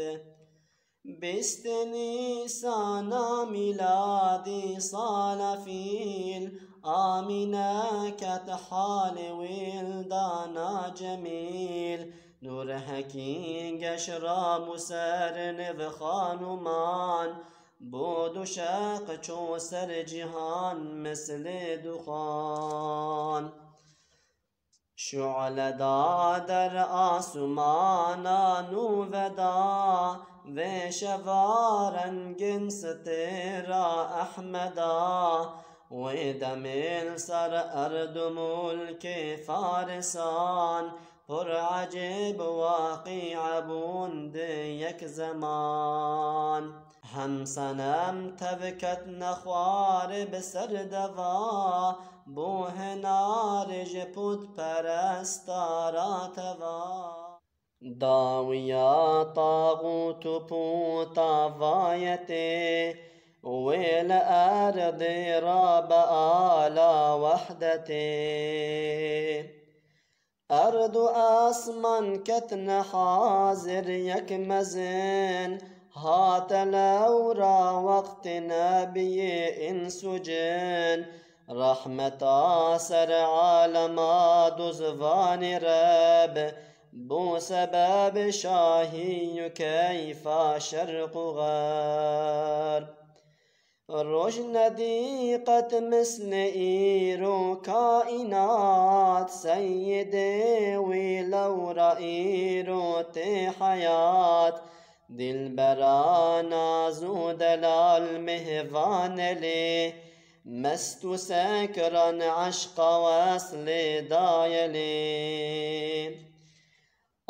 بستني سانا ميلادي صال فيل آمنة كتحال ولدانا جميل نور هكي قشرا مسار نذخانمان بود شاق چو سر جهان مثل دخان شعل در آسمانا نوودا و شوارنگن سترا احمدا و دمل سر ارد ملک فارسان پر عجب واقع بوند یک زمان هم سنم تبکت نخوار بسر دوا بوه نارج پود پرستارا توا داویا طاغوت پوتا وایته ویل ارد راب آلا وحدته ارد آسمان کتن حاضر یک مزن هات لورا وقت نبی انس جن رحمت آسر عالما دزوان رب بو سبب شاهی کیفا شرق غرب روشن دیقت مثل ایرو کائنات سید ویلو رئیرو تی حیات دل برانا زو دلال مهوان لی مست سكرا عشق وصل دايلي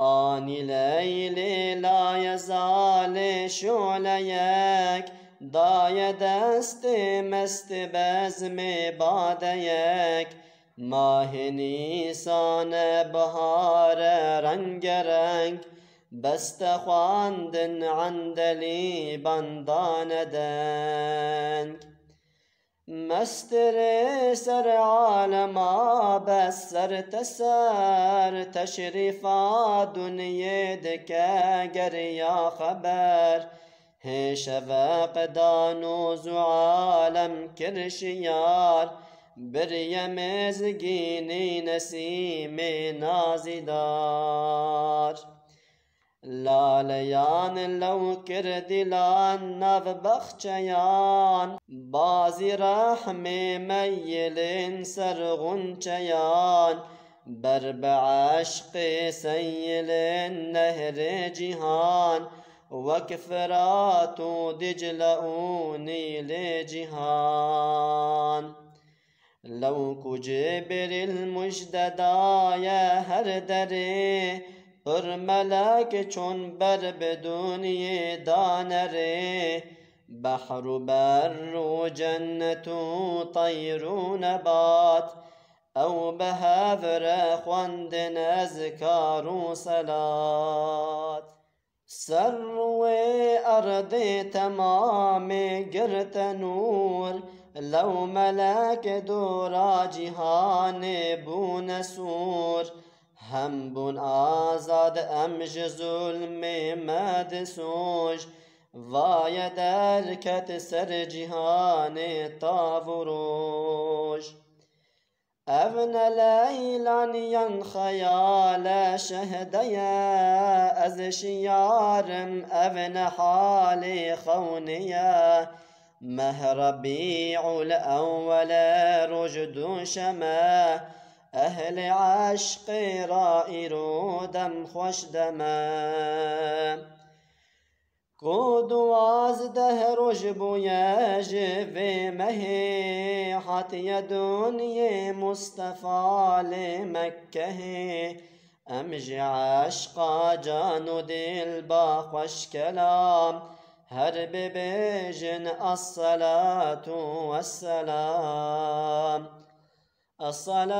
آني ليلي لا يزال شعليك داي دست مست بزم باديك ماه نيسان بهار رنگ رنگ بست خواندن عندلي بندان دنگ مستر سر عالما بس سر تسر تشریفا دنیا دکا گر یا خبر ہے شفاق دانوز عالم کرشیار بریم زگینی نسیم نازدار لالیان لو کردلان نو بخچیان بازی رحم میل سرغنچیان بر بعشق سیل نهر جهان وکفرات و دجل نیل جهان لو کجبر المجددای هر دره پر ملک چون بر بدونی دانره بحر و بر و جنت و طیر و نبات او بهفر خواندن اذکار و صلات سر و ارض تمام گرت نور لو ملک دورا جهان بون سور هم بون آزاد امج ظلم مد سوش وای درکت سر جهان تافروش ابن لیلان ین خیال شهدیا از شیارم ابن حال خونیا مهربیع الاول رجد شما اهل عشق رائرو دم خوش دما کو 12 روز بویج و مه حتی دنیا مصطفی لمکه امج عشق جان و دل با خوش کلام هر ببیجن الصلاة والسلام الصلاة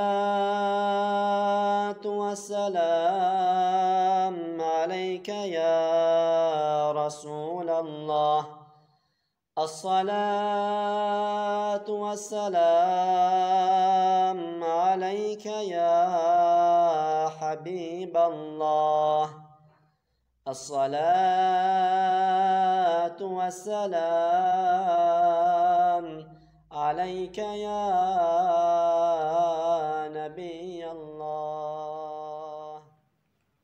والسلام عليك يا رسول الله. الصلاة والسلام عليك يا حبيب الله. الصلاة والسلام عليك يا نبي الله.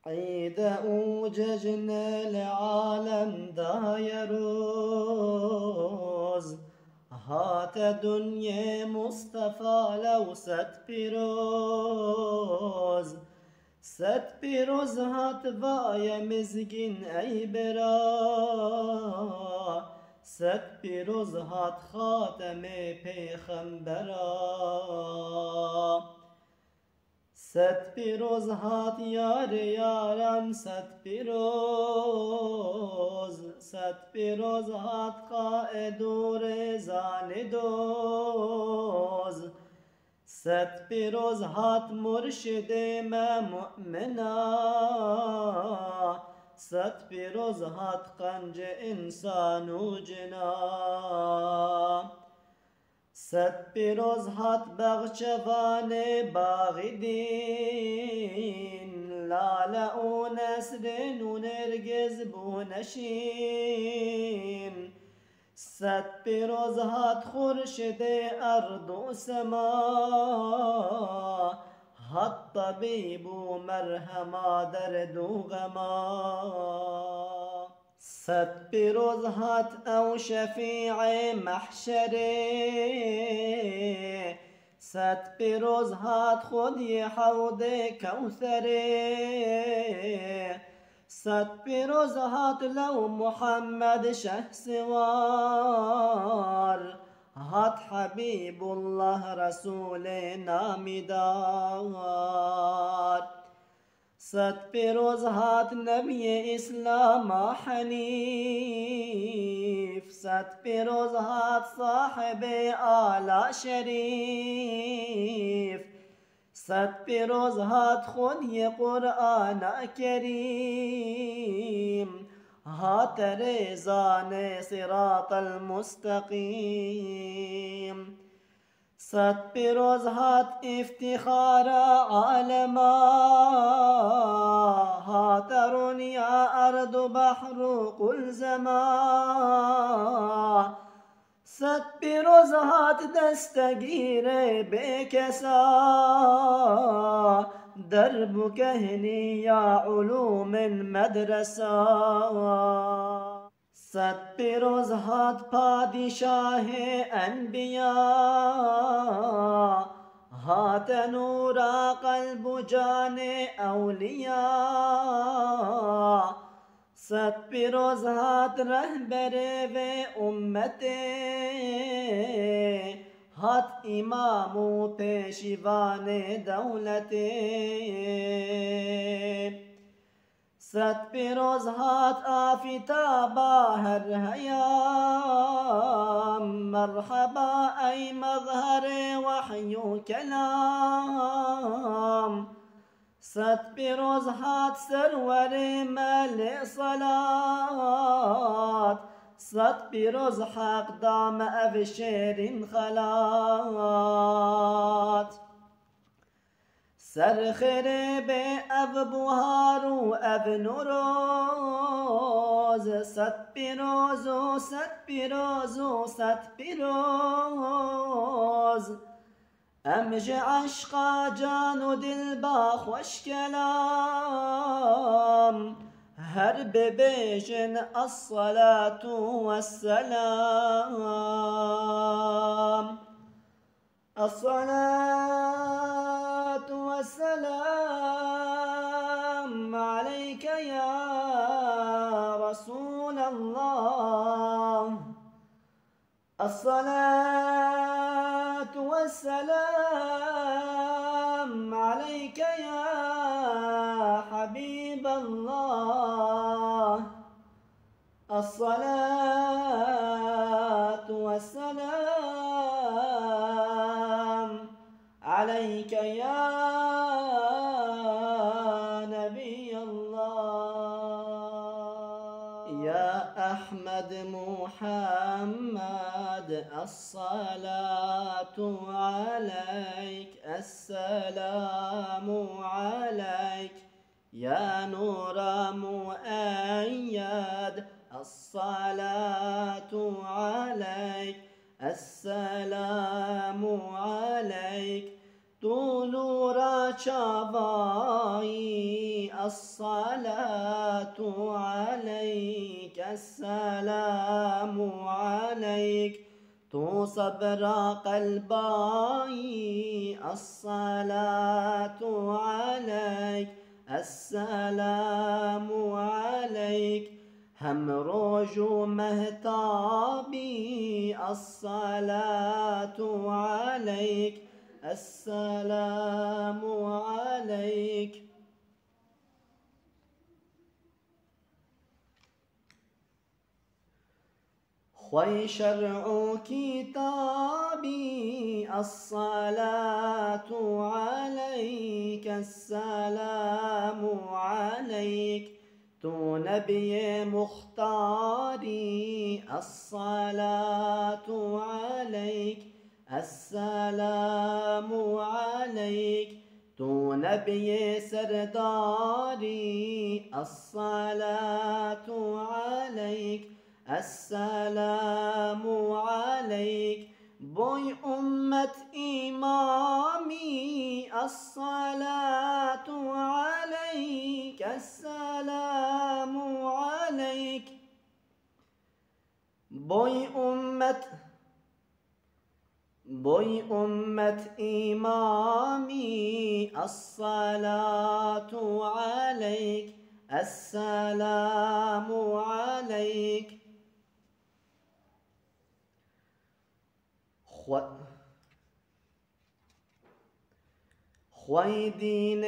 عيد أوججنا العالم دايروز هات دنيا مصطفى لو ست بيروز ست بيروز هات بايا مزگin ای برا ست بيروز هات خاتم پیغمبرا ست بيروز هات یار یاران ست بيروز هات قائد و رزان دوز ست بيروز هات مرشد ما مؤمنا ست بيروز هات قنج انسان و جنا ست بيروز هات بغچوان باغدين لالا و نسرين و نرگز بو نشين ست بيروز هات خورشید ارض و سما هات طبيب و مرهما درد و غما ست بيروز هات او شفيع محشره ست بيروز هات خودی حوض کوثره ست بيروز هات لو محمد شهسوار هات حبيب الله رسول نامدار ست بيروز هات نبي اسلام حنيف ست بيروز هات صاحب آل شريف ست بيروز هات خودی قرآن كريم هات رزان صراط المستقيم ست بيروز هات افتخار عالما هات رنيا أرض بحر كل زمان ست بيروز هات دستگیر بكسا دربك هني يا علوم مدرسة ست بيروز هات پادشاه انبياء هات نور قلب جان اولياء ست بيروز هات رهبر و امته هات امام و پیشوان دولته ست بيروز هات آفتابا هر هيام مرحبا أي مظهر وحي كلام ست بيروز هات سرور مال صلاة ست بيروز حق دام أبشر خلات سرخر به اب بهار و اب نوروز ست بيروز و ست بيروز و ست بيروز امج عشقا جان و دل با خوش کلام هر ببیجن الصلاة والسلام الصلاة والسلام عليك يا رسول الله. الصلاة والسلام عليك يا حبيب الله. الصلاة والسلام عليك أحمد محمد الصلاة عليك السلام عليك يا نور مؤيد الصلاة عليك السلام عليك طول شفاي الصلاة عليك السلام عليك تو صبر قلبي الصلاة عليك السلام عليك هم روج مهتابي الصلاة عليك السلام عليك خوي شرع كتابي الصلاة عليك السلام عليك تو نبي مختاري الصلاة عليك السلام عليك تو نبي سرداري الصلاة عليك السلام عليك بوي أمة إمامي الصلاة عليك السلام عليك بوي أمة إمامي الصلاة عليك السلام عليك خوي دين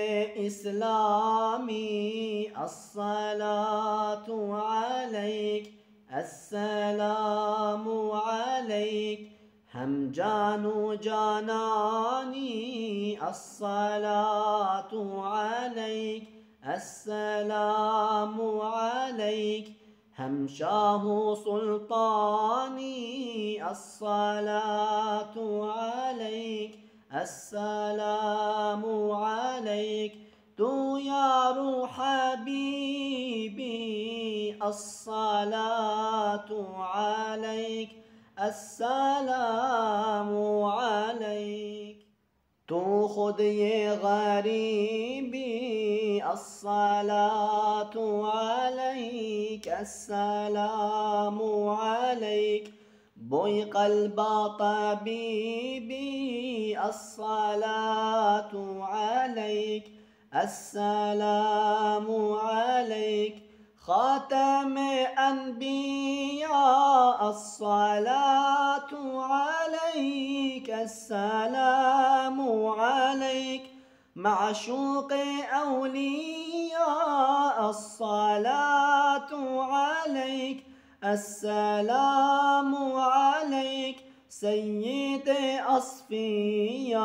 إسلامي الصلاة عليك السلام عليك هم جانو جاناني الصلاة عليك السلام عليك هم شاه سلطاني الصلاة عليك السلام عليك تو يا روح حبيبي الصلاة عليك السلام عليك تو خود يا غريبي الصلاة عليك السلام عليك بوي قلب طبيبي الصلاة عليك السلام عليك خاتم أنبياء الصلاة عليك السلام عليك معشوق أولياء الصلاة عليك السلام عليك سيد أصفياء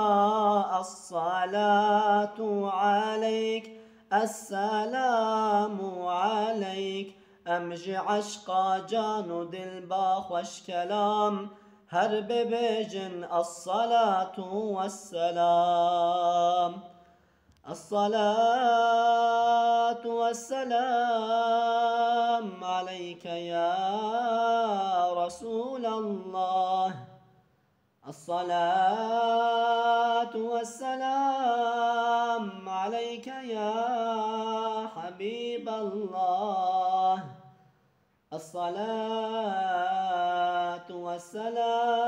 الصلاة عليك السلام عليك أمجي عشقا جانو دلبا خوش كلام هرب بجن الصلاة والسلام الصلاة والسلام عليك يا رسول الله الصلاة والسلام عليك يا حبيب الله الصلاة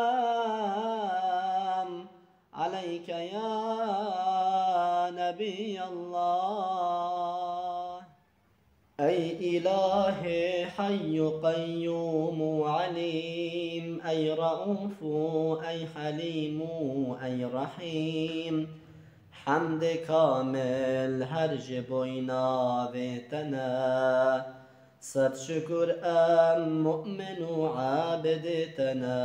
والسلام عليك يا نبي الله أي إلهي حي قيوم عليم أي رؤوف أي حليم أي رحيم حمد كامل هرج بوينا بيتنا صد شكر أم مؤمن عابدتنا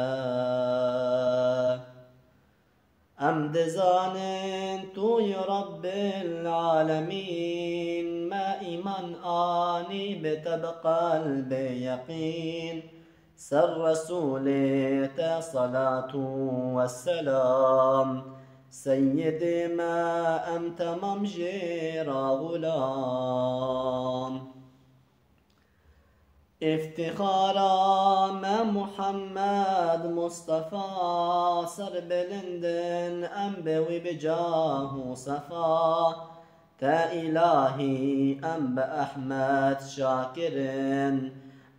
أم دزانن توي رب العالمين ما إيمان آني بتبقى البيقين سر رسولي صلاة والسلام سيدي ما أنت ممجير غلام افتخارا ما محمد مصطفى سر بلندن أنبوي بجاه صفا تا إلهي أم بأحمد شاكرن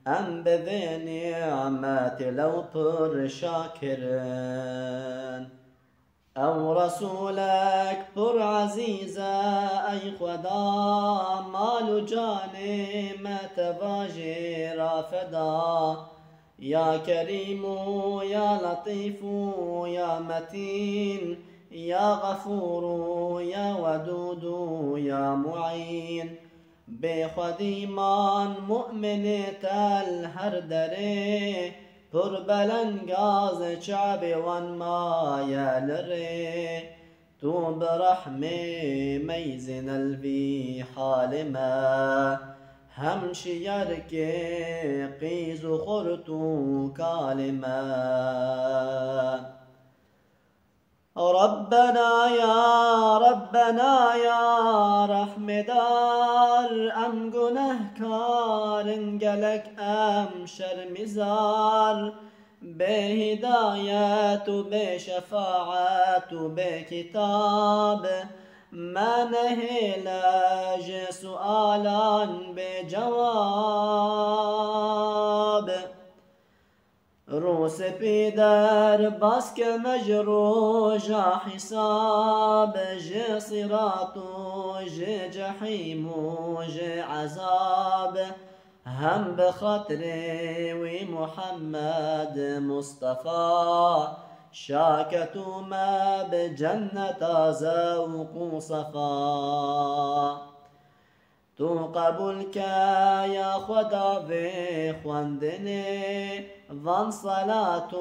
أم بذي نعمات لو بر شاكرن أو رسولك پر عزيزة أي خدا مال جاني ما تواجي رافدا يا كريم يا لطيف يا متين يا غفور يا ودود يا معين بخديمان مؤمن تل هر دره پر بلنگاز شعب وان ما يالري تو برحمي ميزن الفي حال ما همش يركي قيز خرطو كالما ربنا يا رحمدار أم گنهكار انجلك أم شرمزار بهداية بشفاعة بكتاب ما نهلاج سؤالا بجواب روس بيدر باسك مجروج حساب جي صراط جي جحيم جي عذاب هم بخاطري ومحمد مصطفى شاكة ما بجنة زوق صفا تو قبول که یا خدا به خواندنه وان صلاة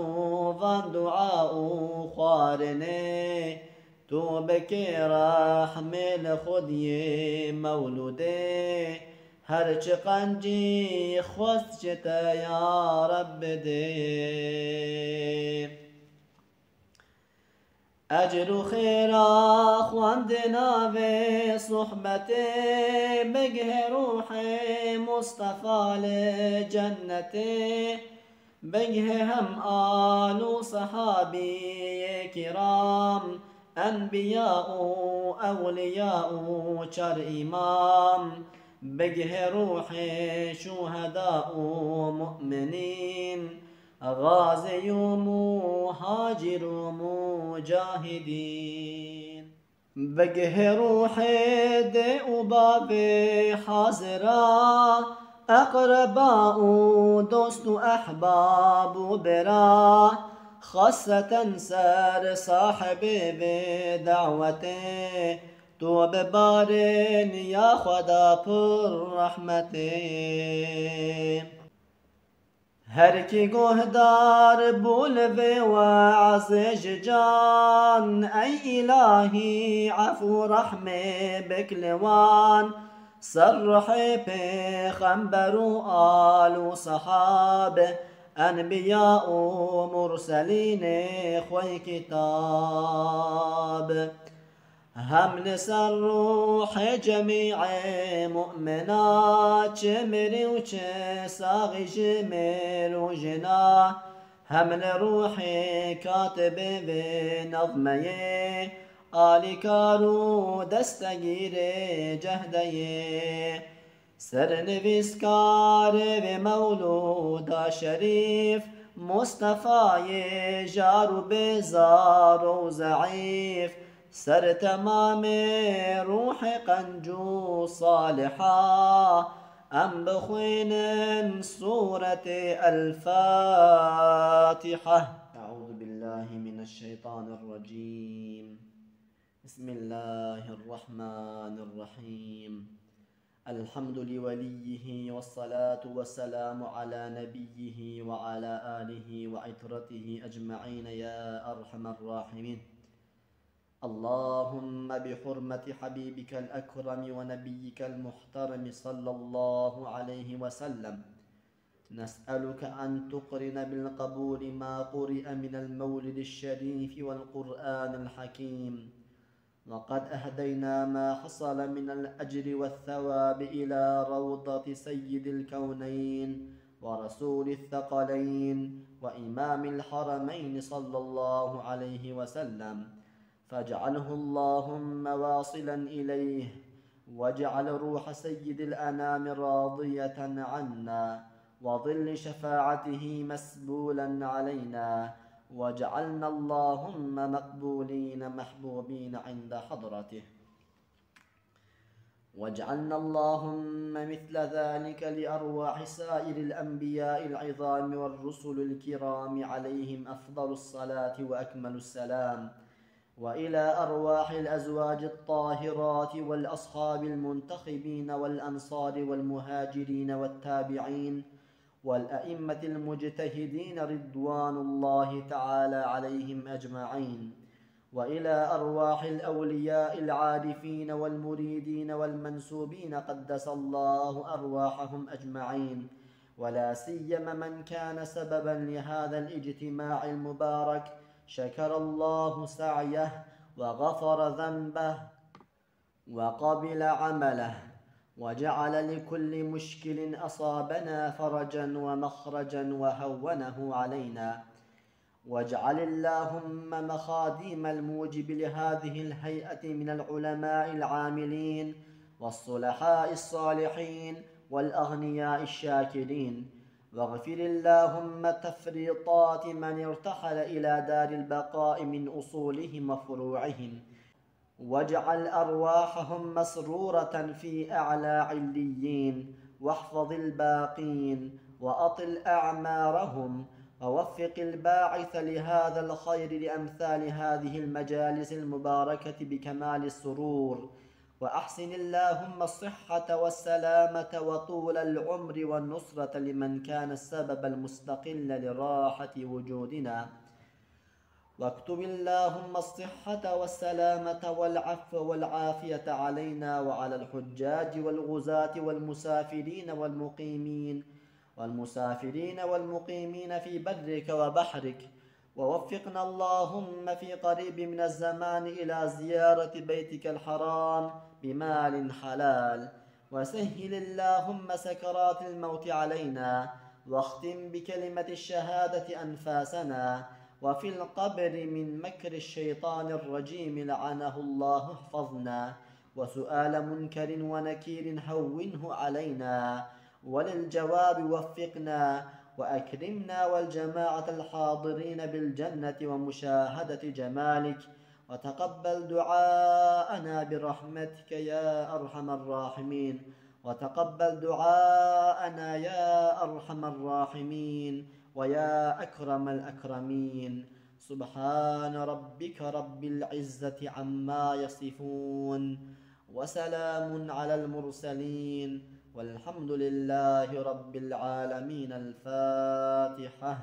وان دعاء خوارنه تو بکی رحمل خودی مولوده هر چه قنجی خواست چتا یا رب ده أجر خيرا خواندنا في صحبتي بقه روحي مصطفى لجنتي بقه هم آل صحابي كرام أنبياء أولياء شر إمام بقه روحي شهداء مؤمنين غازي مهاجر مجاهدين بقه روحي دي وبابي حاضرا أقرباء دوست أحباب برا خاصة سر صاحبي بدعوتي تو ببارن يا خدا پر رحمتي هر کی گهدار بولوی وعظ جان ای الهی عفو رحمه بکلوان صرح پیغمبر و آل و صحابه انبیاء و مرسلین خوی کتاب هم لسر روح جميع مؤمنات چمری و چه ساغی جمر و جنا هم لروح كاتب بنظمه آلی کارو دستگیر جهده سرنویسکار بمولودا شریف مصطفى جار بزار و ضعيف سر تمام روح قنجو صالحا أم بخوين سورة الفاتحة أعوذ بالله من الشيطان الرجيم بسم الله الرحمن الرحيم الحمد لوليه والصلاة والسلام على نبيه وعلى آله وعترته أجمعين يا أرحم الراحمين اللهم بحرمة حبيبك الأكرم ونبيك المحترم صلى الله عليه وسلم نسألك أن تقرن بالقبول ما قرئ من المولد الشريف والقرآن الحكيم، وقد أهدينا ما حصل من الأجر والثواب إلى روضة سيد الكونين ورسول الثقلين وإمام الحرمين صلى الله عليه وسلم، فاجعله اللهم واصلا إليه، واجعل روح سيد الأنام راضية عنا، وظل شفاعته مسبولا علينا، واجعلنا اللهم مقبولين محبوبين عند حضرته، واجعلنا اللهم مثل ذلك لأرواح سائر الأنبياء العظام والرسل الكرام عليهم أفضل الصلاة وأكمل السلام، وإلى أرواح الأزواج الطاهرات والأصحاب المنتخبين والأنصار والمهاجرين والتابعين والأئمة المجتهدين رضوان الله تعالى عليهم أجمعين، وإلى أرواح الأولياء العارفين والمريدين والمنسوبين قدس الله أرواحهم أجمعين، ولا سيما من كان سببا لهذا الاجتماع المبارك، شكر الله سعيه وغفر ذنبه وقبل عمله، وجعل لكل مشكل أصابنا فرجا ومخرجا وهونه علينا، واجعل اللهم مخاديم الموجب لهذه الهيئة من العلماء العاملين والصلحاء الصالحين والأغنياء الشاكرين، واغفر اللهم تفريطات من ارتحل إلى دار البقاء من أصولهم وفروعهم، واجعل أرواحهم مسرورة في أعلى عليين، واحفظ الباقين وأطل أعمارهم، ووفق الباعث لهذا الخير لأمثال هذه المجالس المباركة بكمال السرور، وأحسن اللهم الصحة والسلامة وطول العمر والنصرة لمن كان السبب المستقل لراحة وجودنا، واكتب اللهم الصحة والسلامة والعفو والعافية علينا وعلى الحجاج والغزاة والمسافرين والمقيمين في برك وبحرك، ووفقنا اللهم في قريب من الزمان إلى زيارة بيتك الحرام بمال حلال، وسهل اللهم سكرات الموت علينا، واختم بكلمة الشهادة أنفاسنا، وفي القبر من مكر الشيطان الرجيم لعنه الله احفظنا، وسؤال منكر ونكير هونه علينا، وللجواب وفقنا وأكرمنا والجماعة الحاضرين بالجنة ومشاهدة جمالك، وتقبل دعاءنا برحمتك يا أرحم الراحمين، وتقبل دعاءنا يا أرحم الراحمين ويا أكرم الأكرمين. سبحان ربك رب العزة عما يصفون، وسلام على المرسلين، والحمد لله رب العالمين. الفاتحة.